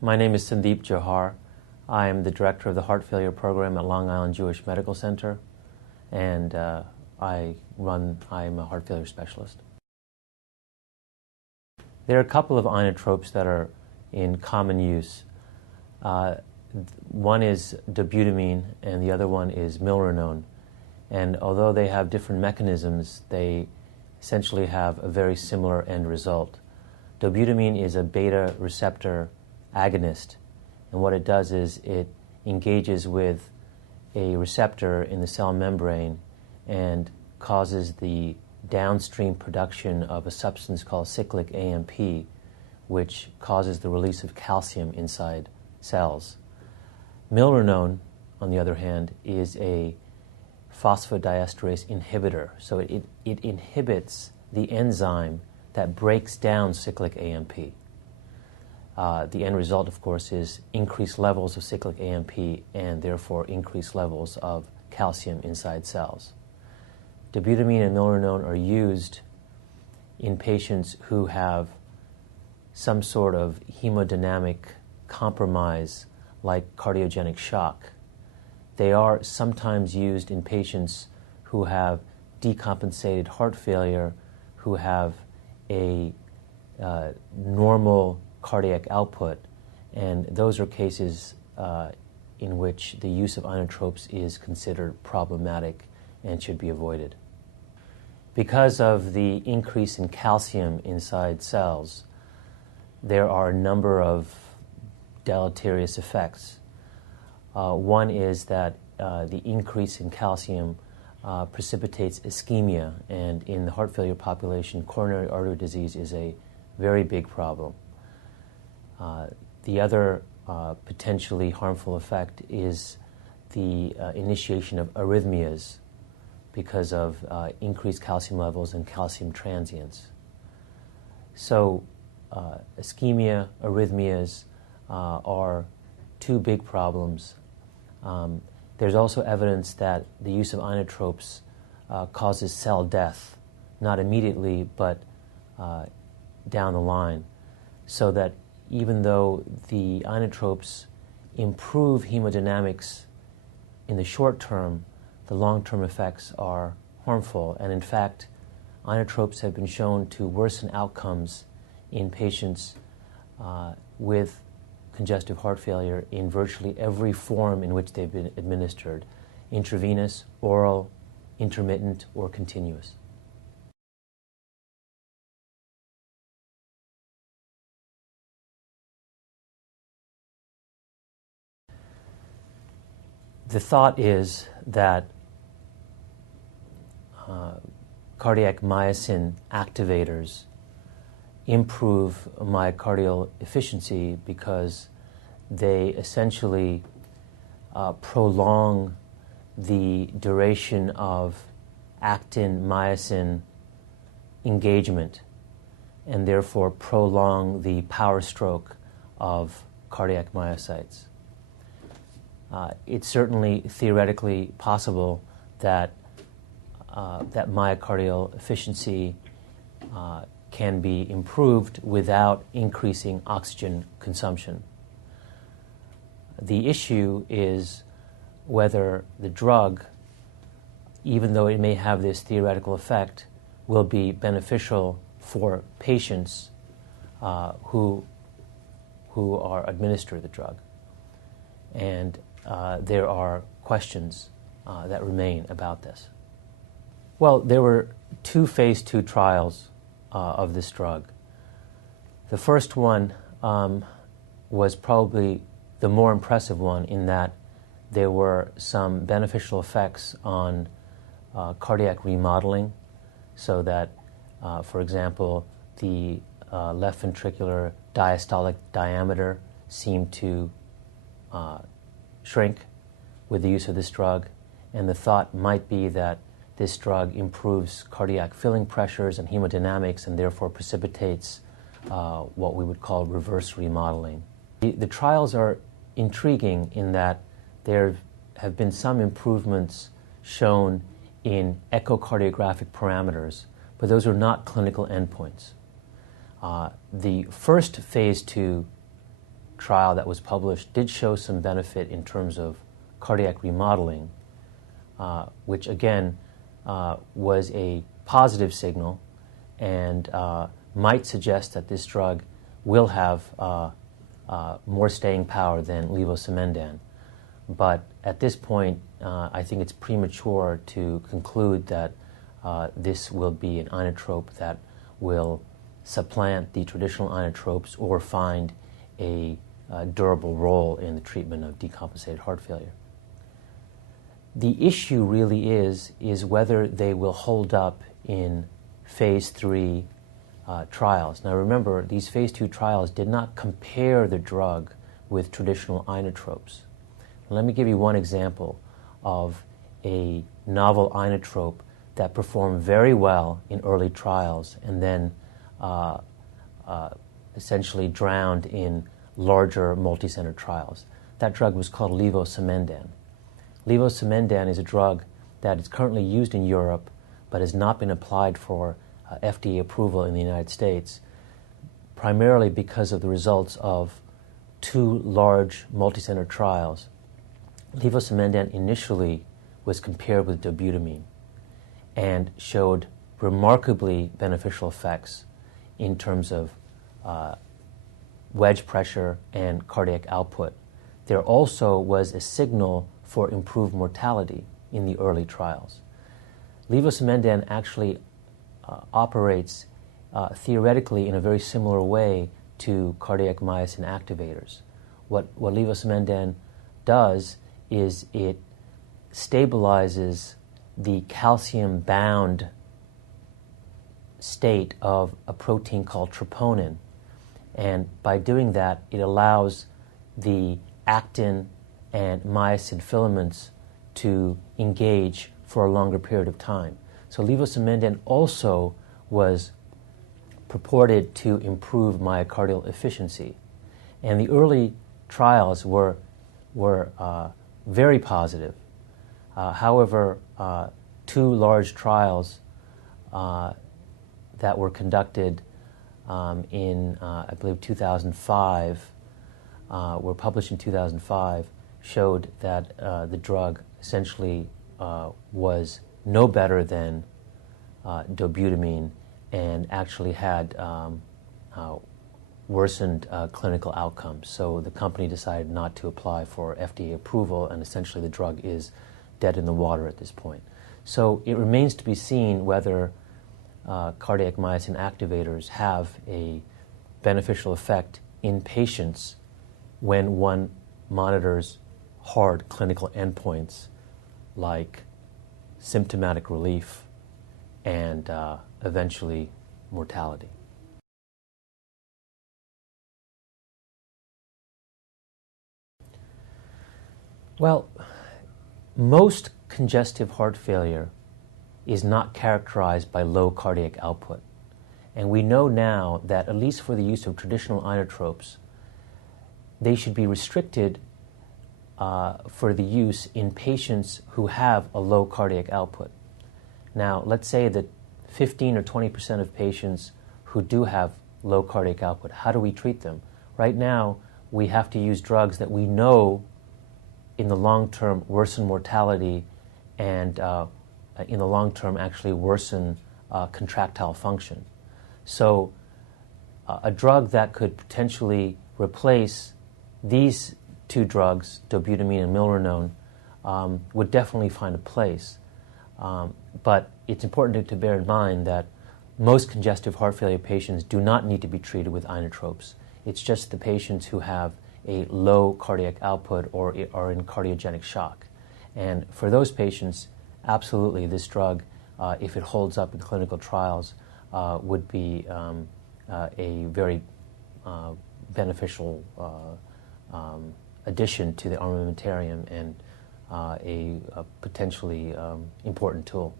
My name is Sandeep Johar. I am the director of the heart failure program at Long Island Jewish Medical Center, and I'm a heart failure specialist. There are a couple of inotropes that are in common use. One is dobutamine and the other one is milrinone. And although they have different mechanisms, they essentially have a very similar end result. Dobutamine is a beta receptor agonist, and what it does is it engages with a receptor in the cell membrane and causes the downstream production of a substance called cyclic AMP, which causes the release of calcium inside cells. Milrinone, on the other hand, is a phosphodiesterase inhibitor, so it inhibits the enzyme that breaks down cyclic AMP. The end result, of course, is increased levels of cyclic AMP and therefore increased levels of calcium inside cells. Dobutamine and milrinone are used in patients who have some sort of hemodynamic compromise like cardiogenic shock. They are sometimes used in patients who have decompensated heart failure, who have a normal cardiac output, and those are cases in which the use of inotropes is considered problematic and should be avoided. Because of the increase in calcium inside cells, there are a number of deleterious effects. One is that the increase in calcium precipitates ischemia, and in the heart failure population, coronary artery disease is a very big problem. The other potentially harmful effect is the initiation of arrhythmias because of increased calcium levels and calcium transients. So ischemia, arrhythmias are two big problems. There's also evidence that the use of inotropes causes cell death, not immediately, but down the line, so that even though the inotropes improve hemodynamics in the short term, the long-term effects are harmful. And in fact, inotropes have been shown to worsen outcomes in patients with congestive heart failure in virtually every form in which they've been administered: intravenous, oral, intermittent, or continuous. The thought is that cardiac myosin activators improve myocardial efficiency because they essentially prolong the duration of actin-myosin engagement and therefore prolong the power stroke of cardiac myocytes. It's certainly theoretically possible that that myocardial efficiency can be improved without increasing oxygen consumption. The issue is whether the drug, even though it may have this theoretical effect, will be beneficial for patients who are administered the drug. And there are questions that remain about this. Well, there were two phase 2 trials of this drug. The first one was probably the more impressive one in that there were some beneficial effects on cardiac remodeling, so that, for example, the left ventricular diastolic diameter seemed to shrink with the use of this drug, and the thought might be that this drug improves cardiac filling pressures and hemodynamics and therefore precipitates what we would call reverse remodeling. The trials are intriguing in that there have been some improvements shown in echocardiographic parameters, but those are not clinical endpoints. The first phase 2 trial that was published did show some benefit in terms of cardiac remodeling, which again was a positive signal and might suggest that this drug will have more staying power than levosimendan. But at this point, I think it's premature to conclude that this will be an inotrope that will supplant the traditional inotropes or find a durable role in the treatment of decompensated heart failure. The issue really is whether they will hold up in phase 3 trials. Now remember, these phase 2 trials did not compare the drug with traditional inotropes. Let me give you one example of a novel inotrope that performed very well in early trials and then essentially drowned in larger multi-center trials. That drug was called levosimendan. Levosimendan is a drug that is currently used in Europe but has not been applied for FDA approval in the United States, primarily because of the results of 2 large multi-center trials. Levosimendan initially was compared with dobutamine and showed remarkably beneficial effects in terms of wedge pressure and cardiac output. There also was a signal for improved mortality in the early trials. Levosimendan actually operates theoretically in a very similar way to cardiac myosin activators. What levosimendan does is it stabilizes the calcium-bound state of a protein called troponin. And by doing that, it allows the actin and myosin filaments to engage for a longer period of time. So levosimendan also was purported to improve myocardial efficiency. And the early trials were very positive. However, 2 large trials that were conducted in, I believe, 2005, were published in 2005, showed that the drug essentially was no better than dobutamine and actually had worsened clinical outcomes. So the company decided not to apply for FDA approval, and essentially the drug is dead in the water at this point. So it remains to be seen whether cardiac myosin activators have a beneficial effect in patients when one monitors hard clinical endpoints like symptomatic relief and eventually mortality. Well, most congestive heart failure is not characterized by low cardiac output. And we know now that, at least for the use of traditional inotropes, they should be restricted for the use in patients who have a low cardiac output. Now, let's say that 15 or 20% of patients who do have low cardiac output, how do we treat them? Right now, we have to use drugs that we know in the long term worsen mortality and in the long term actually worsen contractile function. So a drug that could potentially replace these 2 drugs, dobutamine and milrinone, would definitely find a place. But it's important to bear in mind that most congestive heart failure patients do not need to be treated with inotropes. It's just the patients who have a low cardiac output or are in cardiogenic shock. And for those patients, absolutely this drug, if it holds up in clinical trials, would be a very beneficial addition to the armamentarium and a potentially important tool.